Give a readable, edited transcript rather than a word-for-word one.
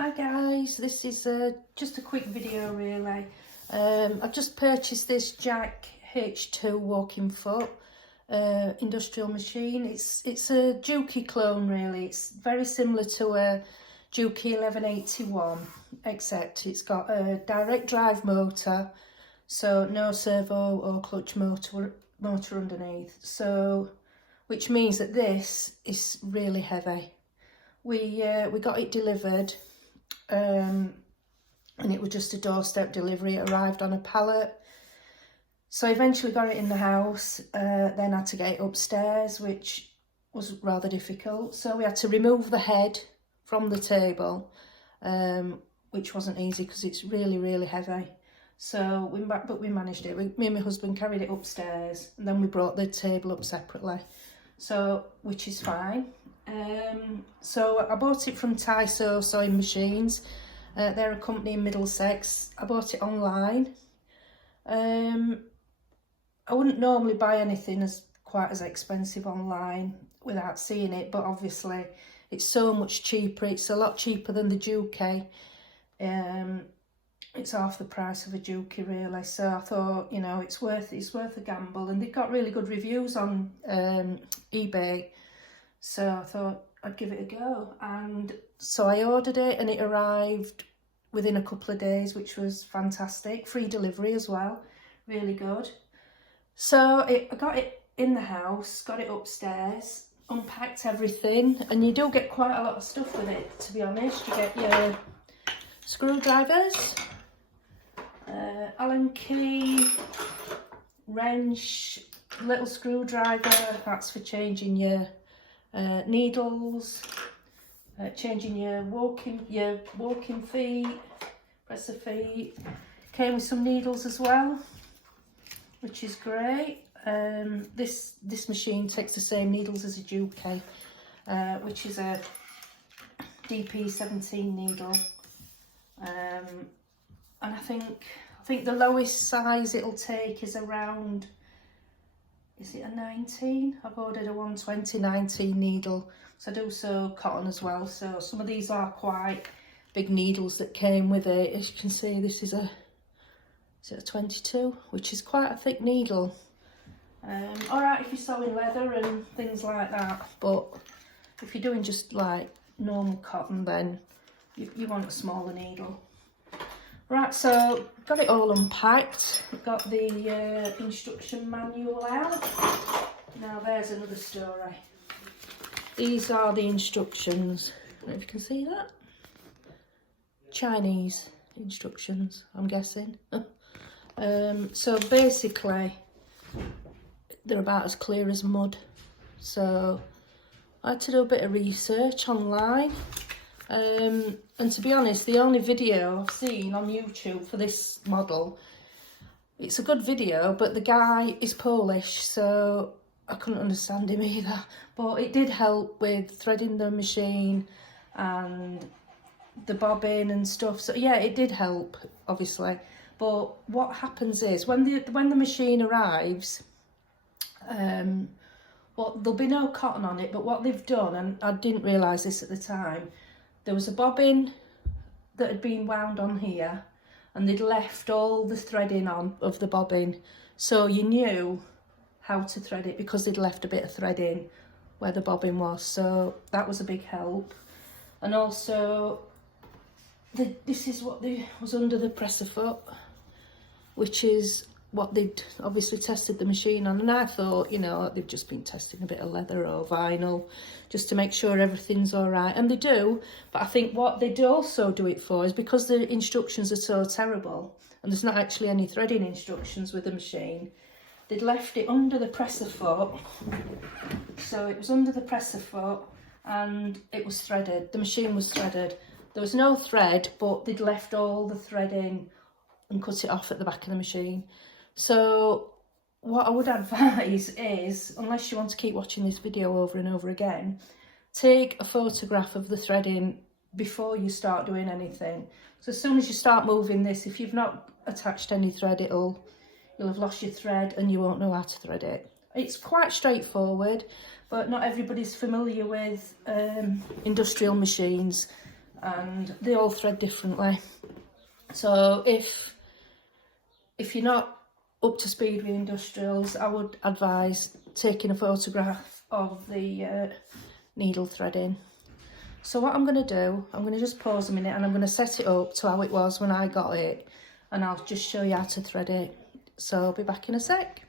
Hi guys, this is just a quick video really. I've just purchased this Jack H2 walking foot industrial machine. It's a Juki clone really. It's very similar to a Juki 1181 except it's got a direct drive motor, so no servo or clutch motor underneath, so which means that this is really heavy. We got it delivered and it was just a doorstep delivery. It arrived on a pallet, so I eventually got it in the house, then had to get it upstairs, which was rather difficult. So we had to remove the head from the table, which wasn't easy because it's really heavy. So we managed it. Me and my husband carried it upstairs, and then we brought the table up separately, so which is fine. So I bought it from Tyso Sewing Machines. They're a company in Middlesex. I bought it online. I wouldn't normally buy anything quite as expensive online without seeing it, but obviously it's so much cheaper. It's a lot cheaper than the Juki. It's half the price of a Juki really, so I thought, you know, it's worth a gamble, and they've got really good reviews on eBay. So I thought I'd give it a go, and so I ordered it and it arrived within a couple of days, which was fantastic. Free delivery as well, really good. So I got it in the house, got it upstairs, unpacked everything, and you do get quite a lot of stuff with it, to be honest. You get your screwdrivers, Allen key, wrench, little screwdriver, that's for changing your needles, changing your walking feet, presser feet. Came with some needles as well, which is great. This machine takes the same needles as a Juki, which is a DP17 needle, and I think the lowest size it'll take is around, is it a 19? I've ordered a 120 19 needle. So I do sew cotton as well. So some of these are quite big needles that came with it. As you can see, this is a 22, which is quite a thick needle. All right if you're sewing leather and things like that, but if you're doing just like normal cotton, then you want a smaller needle. Right, so got it all unpacked. Got the instruction manual out. Now there's another story. These are the instructions. I don't know if you can see that. Chinese instructions, I'm guessing. So basically, they're about as clear as mud. So I had to do a bit of research online. And to be honest, the only video I've seen on YouTube for this model, it's a good video, but the guy is Polish, so I couldn't understand him either. But it did help with threading the machine and the bobbin and stuff. So yeah, it did help, obviously. But what happens is when the machine arrives, well, there'll be no cotton on it, but what they've done, and I didn't realise this at the time, there was a bobbin that had been wound on here, and they'd left all the threading on of the bobbin, so you knew how to thread it because they'd left a bit of threading where the bobbin was, so that was a big help. And also this is what was under the presser foot, which is what they'd obviously tested the machine on, and I thought, you know, they've just been testing a bit of leather or vinyl just to make sure everything's all right, and they do. But I think what they do also do it for is because the instructions are so terrible and there's not actually any threading instructions with the machine, they'd left it under the presser foot. So it was under the presser foot and it was threaded, the machine was threaded. There was no thread, but they'd left all the threading and cut it off at the back of the machine. So what I would advise is, unless you want to keep watching this video over and over again, take a photograph of the threading before you start doing anything. So as soon as you start moving this, if you've not attached any thread, you'll have lost your thread and you won't know how to thread it. It's quite straightforward, but not everybody's familiar with industrial machines. and they all thread differently. So if you're not up to speed with industrials, I would advise taking a photograph of the needle threading. So what I'm going to do, I'm going to just pause a minute and I'm going to set it up to how it was when I got it, and I'll just show you how to thread it. So I'll be back in a sec.